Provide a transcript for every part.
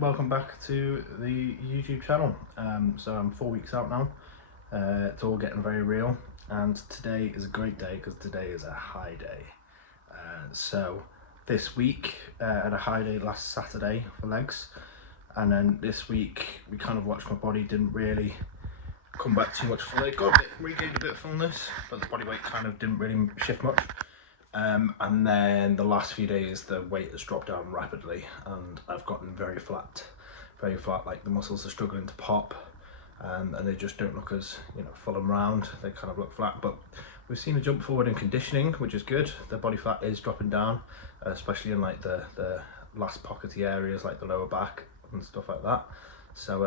welcome back to the YouTube channel. So I'm 4 weeks out now. It's all getting very real, and today is a great day because today is a high day. So this week I had a high day last Saturday for legs, and then this week we kind of watched my body, didn't really come back too much fully. Regained a bit of fullness, but the body weight kind of didn't really shift much. And then the last few days the weight has dropped down rapidly and I've gotten very flat, like the muscles are struggling to pop, and they just don't look as, full and round. They kind of look flat, but we've seen a jump forward in conditioning, which is good. The body fat is dropping down, especially in like the last pockety areas like the lower back and stuff like that. So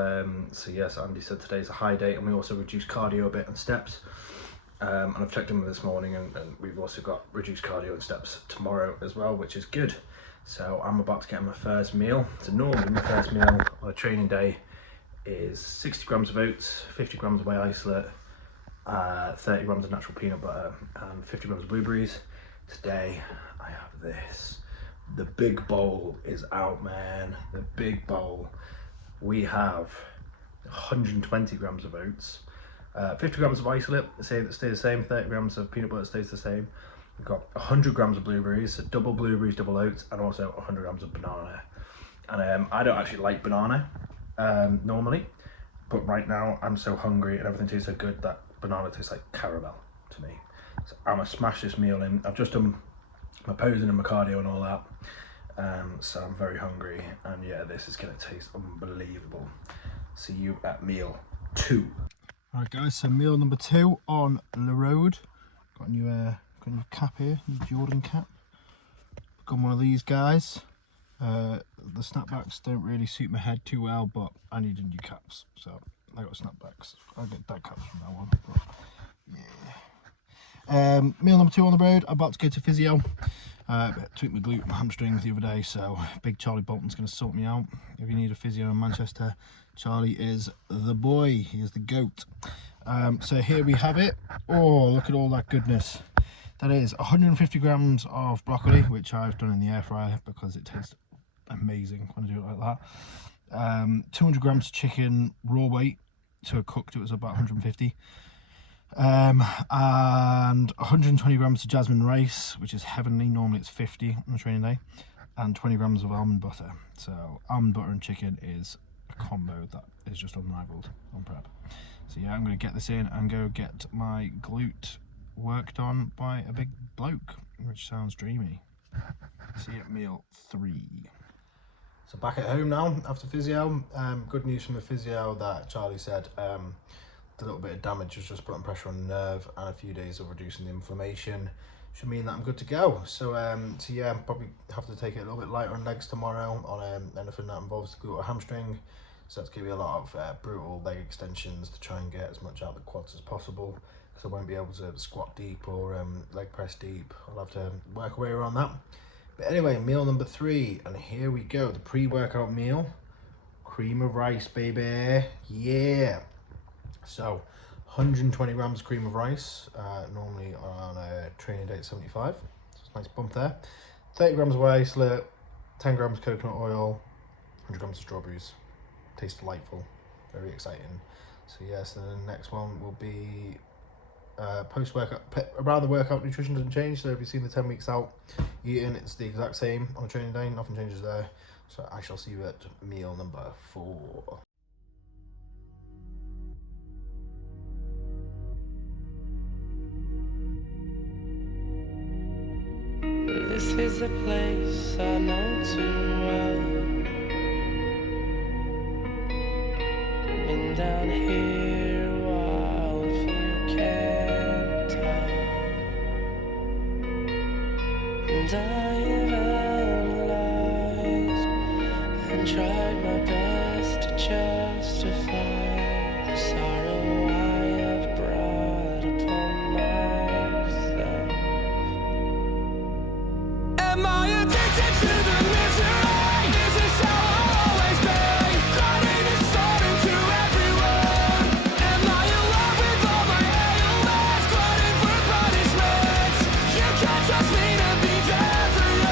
yes, Andy said today's a high day, and we also reduced cardio a bit and steps. And I've checked in with this morning, and we've also got reduced cardio and steps tomorrow as well, which is good. So I'm about to get my first meal. So normally my first meal on a training day is 60 grams of oats, 50 grams of whey isolate, 30 grams of natural peanut butter, and 50 grams of blueberries. Today I have this. The big bowl is out, man. The big bowl. We have 120 grams of oats, 50 grams of isolate, stay the same, 30 grams of peanut butter stays the same. We've got 100 grams of blueberries, so double blueberries, double oats, and also 100 grams of banana. And I don't actually like banana normally, but right now I'm so hungry and everything tastes so good that banana tastes like caramel to me. So I'm gonna smash this meal in. I've just done my posing and my cardio and all that, so I'm very hungry, and yeah, this is gonna taste unbelievable. See you at meal 2. Alright guys, so meal number 2 on the road. Got a new cap here, new Jordan cap. Got one of these guys. The snapbacks don't really suit my head too well, but I needed new caps, so I got snapbacks. I'll get that caps from that one. But yeah. Meal number 2 on the road. I'm about to go to physio. Took my glute and hamstrings the other day, so big Charlie Bolton's going to sort me out. If you need a physio in Manchester, Charlie is the boy. He is the goat. So here we have it. Oh, look at all that goodness. That is 150 grams of broccoli, which I've done in the air fryer because it tastes amazing when I do it like that. 200 grams of chicken raw weight, so cooked it was about 150. And 120 grams of jasmine rice, which is heavenly. Normally it's 50 on a training day, and 20 grams of almond butter. So almond butter and chicken is a combo that is just unrivaled on prep. So yeah, I'm going to get this in and go get my glute worked on by a big bloke, which sounds dreamy. See you at meal 3. So back at home now after physio. Good news from the physio that Charlie said the little bit of damage was just putting pressure on the nerve, and a few days of reducing the inflammation should mean that I'm good to go. So yeah, probably have to take it a little bit lighter on legs tomorrow on anything that involves the glute or hamstring. So that's going to be a lot of brutal leg extensions to try and get as much out of the quads as possible, because I won't be able to squat deep or leg press deep. I'll have to work away around that. But anyway, meal number 3, and here we go. The pre-workout meal, cream of rice, baby. Yeah. So 120 grams of cream of rice, normally on a training day at 75, so it's a nice bump there. 30 grams of whey isolate, 10 grams of coconut oil, 100 grams of strawberries. Tastes delightful, very exciting. So yes, then the next one will be post-workout. Around the workout, nutrition doesn't change, so if you've seen the 10 weeks out eating, it's the exact same on a training day, nothing changes there. So I shall see you at meal number 4. This is a place I know too well. Been down here a while, if you can't tell. And I have analyzed and tried my best to justify the sorrow I have brought upon myself. Am I addicted to the misery? Is this how I'll always be? Crying this sort into everyone. Am I in love with all my ailments? Glutton for punishment. You can't trust me to be there for you.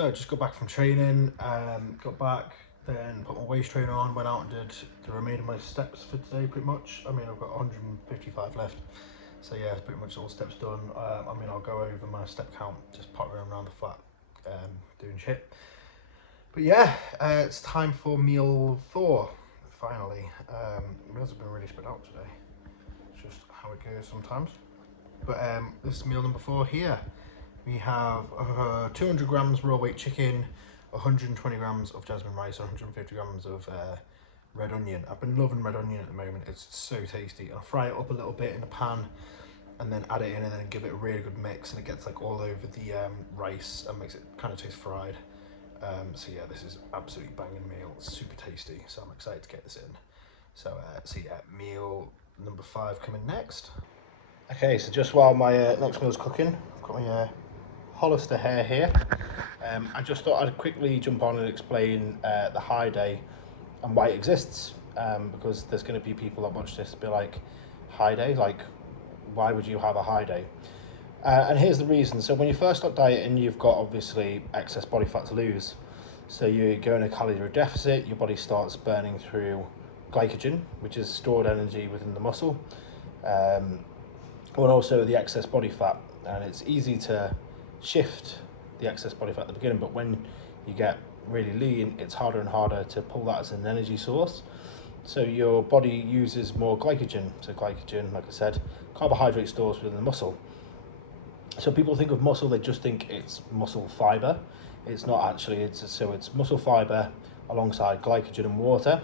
So just got back from training, got back, then put my waist trainer on, went out and did the remainder of my steps for today pretty much. I mean, I've got 155 left. So yeah, it's pretty much all steps done. I mean, I'll go over my step count, just pottering around the flat, doing shit. But yeah, it's time for meal 4, finally. Meals have been really spread out today. It's just how it goes sometimes. But this is meal number 4 here. We have 200 grams raw weight chicken, 120 grams of jasmine rice, 150 grams of red onion. I've been loving red onion at the moment. It's so tasty. And I fry it up a little bit in the pan and then add it in and then give it a really good mix, and it gets like all over the rice and makes it kind of taste fried. So yeah, this is absolutely banging meal. It's super tasty, so I'm excited to get this in. So yeah, meal number 5 coming next. Okay, so just while my next meal's cooking, I've got my Hollister hair here. I just thought I'd quickly jump on and explain the high day and why it exists, because there's going to be people that watch this be like, high day? Like, why would you have a high day? And here's the reason. So when you first start dieting, you've got obviously excess body fat to lose. So you go in a calorie deficit, your body starts burning through glycogen, which is stored energy within the muscle, and also the excess body fat. And it's easy to shift the excess body fat at the beginning, but when you get really lean, it's harder and harder to pull that as an energy source. So your body uses more glycogen. So glycogen, like I said, carbohydrate stores within the muscle. So people think of muscle, they just think it's muscle fiber. It's not actually. It's muscle fiber alongside glycogen and water.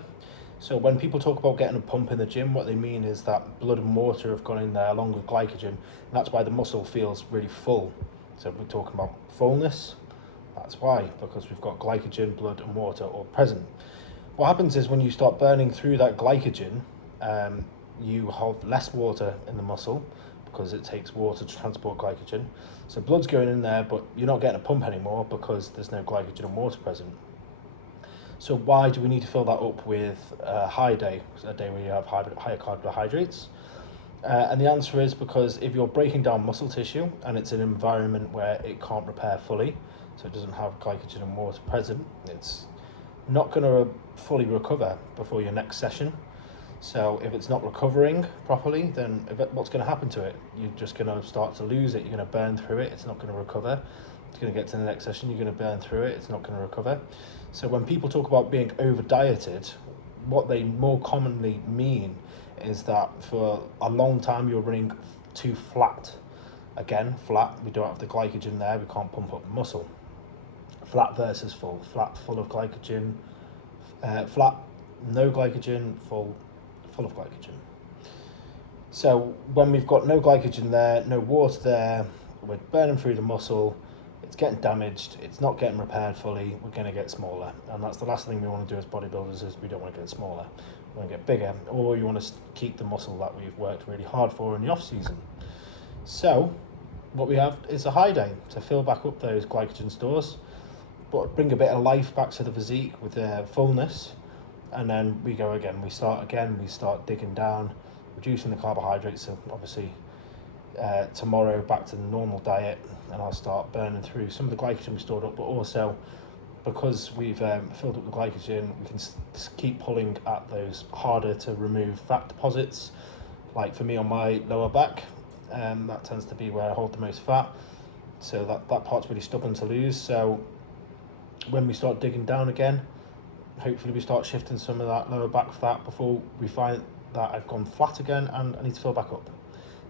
So when people talk about getting a pump in the gym, what they mean is that blood and water have gone in there along with glycogen, and that's why the muscle feels really full. So we're talking about fullness. That's why, because we've got glycogen, blood and water all present. What happens is when you start burning through that glycogen, you have less water in the muscle because it takes water to transport glycogen. So blood's going in there, but you're not getting a pump anymore because there's no glycogen and water present. So why do we need to fill that up with a high day, a day where you have higher carbohydrates? And the answer is because if you're breaking down muscle tissue and it's an environment where it can't repair fully, so it doesn't have glycogen and water present, it's not going to fully recover before your next session. So if it's not recovering properly, then what's going to happen to it? You're just going to start to lose it. You're going to burn through it. It's not going to recover. It's going to get to the next session. You're going to burn through it. It's not going to recover. So when people talk about being over dieted, what they more commonly mean is that for a long time you're running too flat. Again, flat, we don't have the glycogen there. We can't pump up the muscle. Flat versus full. Flat, full of glycogen. Flat, no glycogen. Full of glycogen. So when we've got no glycogen there, no water there, we're burning through the muscle, it's getting damaged, it's not getting repaired fully, we're going to get smaller. And that's the last thing we want to do as bodybuilders, is we don't want to get smaller. We want to get bigger, or you want to keep the muscle that we've worked really hard for in the off season. So what we have is a high day to fill back up those glycogen stores, but bring a bit of life back to the physique with the fullness. And then we go again, we start digging down, reducing the carbohydrates. So obviously tomorrow back to the normal diet, and I'll start burning through some of the glycogen we stored up, but also because we've filled up the glycogen, we can keep pulling at those harder to remove fat deposits. Like for me on my lower back, that tends to be where I hold the most fat. So that part's really stubborn to lose. So when we start digging down again, hopefully we start shifting some of that lower back fat before we find that I've gone flat again and I need to fill back up.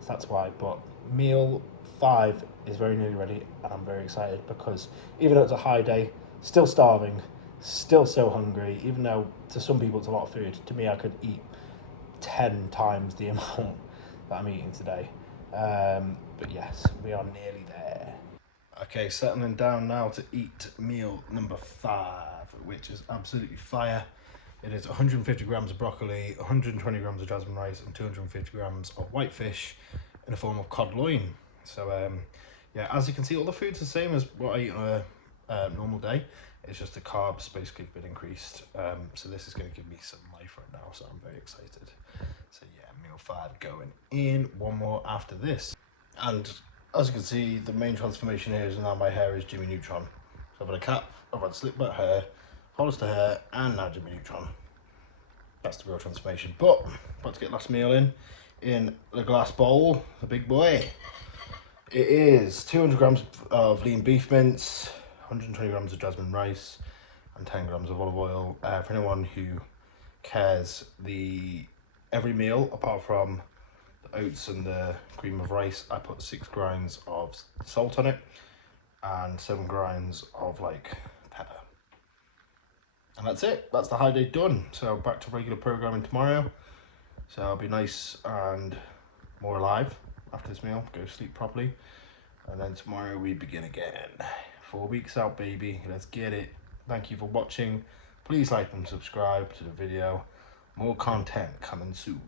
So that's why. But meal 5 is very nearly ready, and I'm very excited because even though it's a high day, still starving, still so hungry, even though to some people it's a lot of food, to me I could eat 10 times the amount that I'm eating today. But yes, we are nearly there. Okay, settling down now to eat meal number 5, which is absolutely fire. It is 150 grams of broccoli, 120 grams of jasmine rice, and 250 grams of white fish in the form of cod loin. So yeah, as you can see, all the food's the same as what I eat on a normal day. It's just the carbs basically been increased. So this is going to give me some life right now, so I'm very excited. So yeah, meal 5 going in. One more after this. And as you can see, the main transformation here is now my hair is Jimmy Neutron. So I've had a cat, I've had slick back hair, Hollister hair, and now Jimmy Neutron. That's the real transformation. But about to get last meal in the glass bowl, the big boy. It is 200 grams of lean beef mince, 120 grams of jasmine rice, and 10 grams of olive oil. For anyone who cares, every meal apart from the oats and the cream of rice, I put 6 grinds of salt on it and 7 grinds of like pepper. And that's it. That's the high day done. So back to regular programming tomorrow. So I'll be nice and more alive after this meal, go sleep properly, and then tomorrow we begin again. 4 weeks out, baby. Let's get it. Thank you for watching. Please like and subscribe to the video. More content coming soon.